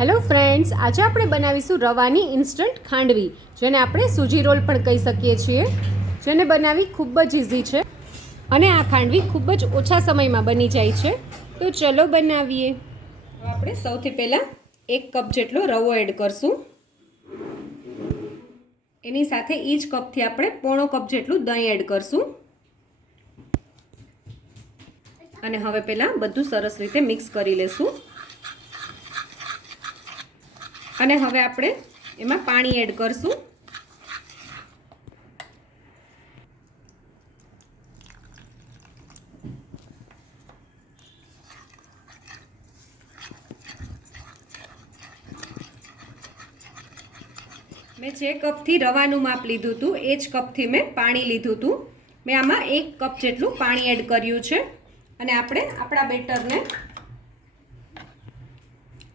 Hello friends, આજે આપણે બનાવીશું રવાની ઇન્સ્ટન્ટ ખાંડવી, જેને આપણે સૂજી રોલ પણ કહી શકીએ છીએ, જેને બનાવવી ખૂબ જ ઇઝી છે અને આ ખાંડવી ખૂબ જ ઓછા સમયમાં બની જાય છે. તો ચલો બનાવીએ. આપણે સૌથી પહેલાં 1 કપ જેટલો રવો એડ કરશું. એની સાથે એ જ કપથી આપણે 1/4 કપ જેટલું દહીં એડ કરશું અને હવે પહેલાં બધું સરસ રીતે મિક્સ કરી લેશું. અને હવે આપણે એમાં પાણી એડ કરશું. મેં જે કપથી રવાનું માપ લીધું હતું એ જ કપથી મેં પાણી લીધું હતું. મેં આમાં 1 કપ જેટલું પાણી એડ કર્યું છે અને આપણે આપણા બેટરને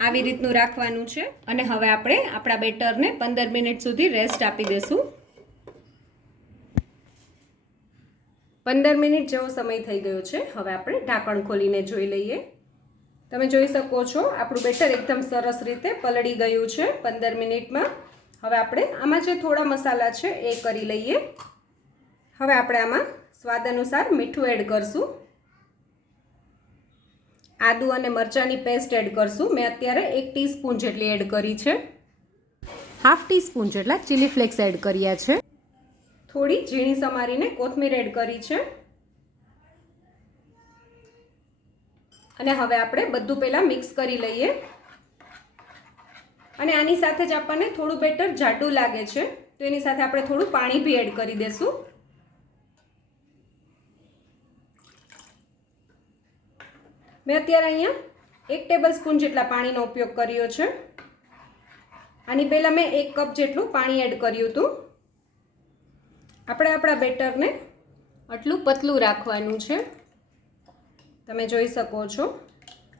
આવી રીતનું રાખવાનું છે અને હવે આપણે આપણા બેટરને 15 મિનિટ સુધી રેસ્ટ આપી દેશું. 15 મિનિટ જેવો સમય થઈ ગયો છે. હવે આપણે ઢાંકણ ખોલીને જોઈ લઈએ. તમે જોઈ શકો છો આપણું બેટર એકદમ સરસ રીતે પલળી ગયું છે 15 મિનિટમાં. હવે આપણે આમાં જે થોડા મસાલા છે એ કરી લઈએ. હવે આપણે આમાં સ્વાદ અનુસાર મીઠું એડ કરશું. આદુ અને મરચાંની પેસ્ટ એડ કરશું. મેં અત્યારે 1 ટીસ્પૂન જેટલી એડ કરી છે. 1/2 ટીસ્પૂન જેટલા ચીલી ફ્લેક્સ એડ કર્યા છે. થોડી ઝીણી સમારીને કોથમીર એડ કરી છે. અને હવે આપણે બધું પહેલાં મિક્સ કરી લઈએ. અને આની સાથે જ આપણને થોડું બેટર જાડું લાગે છે તો એની સાથે આપણે થોડું પાણી બી એડ કરી દેશું. મેં અત્યારે અહીંયા 1 ટેબલસ્પૂન જેટલા પાણીનો ઉપયોગ કર્યો છે. આની પહેલાં મેં 1 કપ જેટલું પાણી એડ કર્યું હતું. આપણે આપણા બેટરને આટલું પતલું રાખવાનું છે. તમે જોઈ શકો છો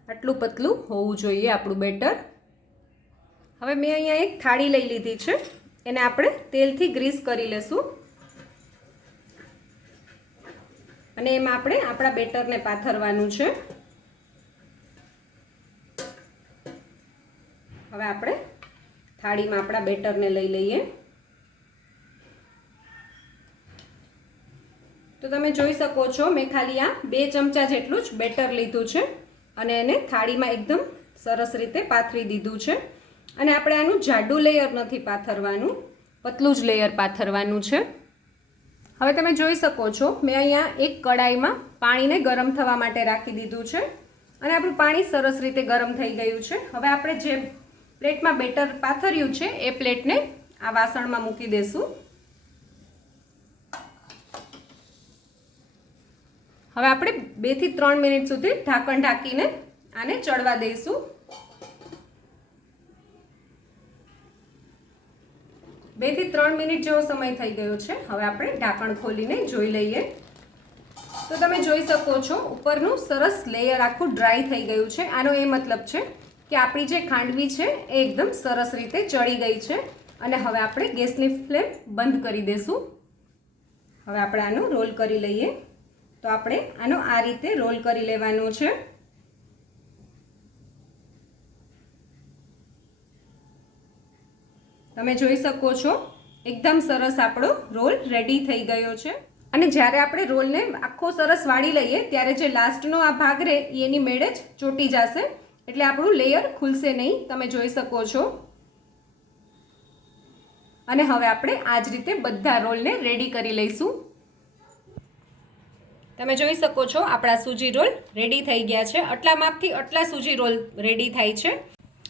આટલું પતલું હોવું જોઈએ આપણું બેટર. હવે મેં અહીંયા એક થાળી લઈ લીધી છે. એને આપણે તેલથી ગ્રીસ કરી લેશું અને એમાં આપણે આપણા બેટરને પાથરવાનું છે. હવે આપણે થાળીમાં આપણા બેટરને લઈ લઈએ. તો તમે જોઈ શકો છો મેં ખાલી આ 2 ચમચા જેટલું જ બેટર લીધું છે અને એને થાળીમાં એકદમ સરસ રીતે પાથરી દીધું છે. અને આપણે આનું જાડું લેયર નથી પાથરવાનું, પતલું જ લેયર પાથરવાનું છે. હવે તમે જોઈ શકો છો મેં અહીંયા એક કડાઈમાં પાણીને ગરમ થવા માટે રાખી દીધું છે અને આપણું પાણી સરસ રીતે ગરમ થઈ ગયું છે. હવે આપણે જે પ્લેટમાં બેટર પાથર્યું છે એ પ્લેટને આ વાસણમાં મૂકી દેશું. હવે આપણે 2 થી 3 મિનિટ સુધી ઢાંકણ ઢાંકીને આને ચડવા દઈશું. 2 થી 3 મિનિટ જેવો સમય થઈ ગયો છે. હવે આપણે ઢાંકણ ખોલીને જોઈ લઈએ. તો તમે જોઈ શકો છો ઉપરનું સરસ લેયર આખું ડ્રાય થઈ ગયું છે. આનો એ મતલબ છે કે આપણી જે ખાંડવી છે એ એકદમ સરસ રીતે ચડી ગઈ છે. અને હવે આપણે ગેસની ફ્લેમ બંધ કરી દઈશું. હવે આપણે આનો રોલ કરી લઈએ. તો આપણે આનો આ રીતે રોલ કરી લેવાનો છે. તમે જોઈ શકો છો એકદમ સરસ આપણો રોલ રેડી થઈ ગયો છે. અને જ્યારે આપણે રોલને આખો સરસ વાળી લઈએ ત્યારે જે લાસ્ટનો આ ભાગ રહે એની મેળે જ ચોટી જશે, એટલે આપણું લેયર ખુલશે નહીં. તમે જોઈ શકો છો. અને હવે આપણે આ જ રીતે બધા રોલને રેડી કરી લઈશું. તમે જોઈ શકો છો આપણા સૂજી રોલ રેડી થઈ ગયા છે. આટલા માપથી આટલા સૂજી રોલ રેડી થાય છે.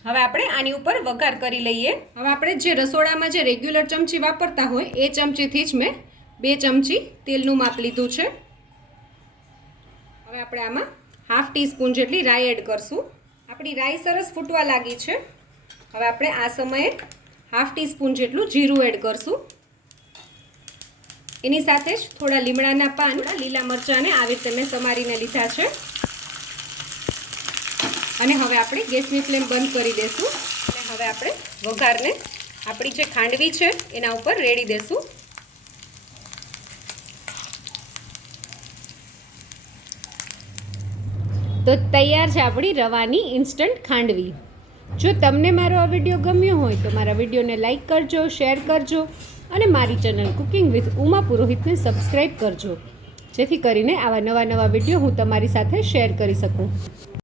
હવે આપણે આની ઉપર વઘાર કરી લઈએ. હવે આપણે જે રસોડામાં જે રેગ્યુલર ચમચી વાપરતા હોય એ ચમચીથી જ મેં 2 ચમચી તેલનું માપ લીધું છે. હવે આપણે આમાં 1/2 ટીસ્પૂન જેટલી રાઈ એડ કરશું. આપણી રાઈ સરસ ફૂટવા લાગી છે. હવે આપણે આ સમયે 1/2 ટીસ્પૂન જેટલું જીરું એડ કરશું. એની સાથે જ થોડા લીમડાના પાન, લીલા મરચાંને આવી રીતે મેં સમારીને લીધા છે. અને હવે આપણે ગેસની ફ્લેમ બંધ કરી દઈશું અને હવે આપણે વઘારને આપણી જે ખાંડવી છે એના ઉપર રેડી દઈશું. તો તૈયાર છે આપણી રવાની ઇન્સ્ટન્ટ ખાંડવી. જો તમને મારો આ વિડીયો ગમ્યો હોય તો મારા વિડીયોને લાઈક કરજો, શેર કરજો અને મારી ચેનલ કુકિંગ વિથ ઉમા પુરોહિતને સબસ્ક્રાઈબ કરજો, જેથી કરીને આવા નવા વિડીયો હું તમારી સાથે શેર કરી શકું.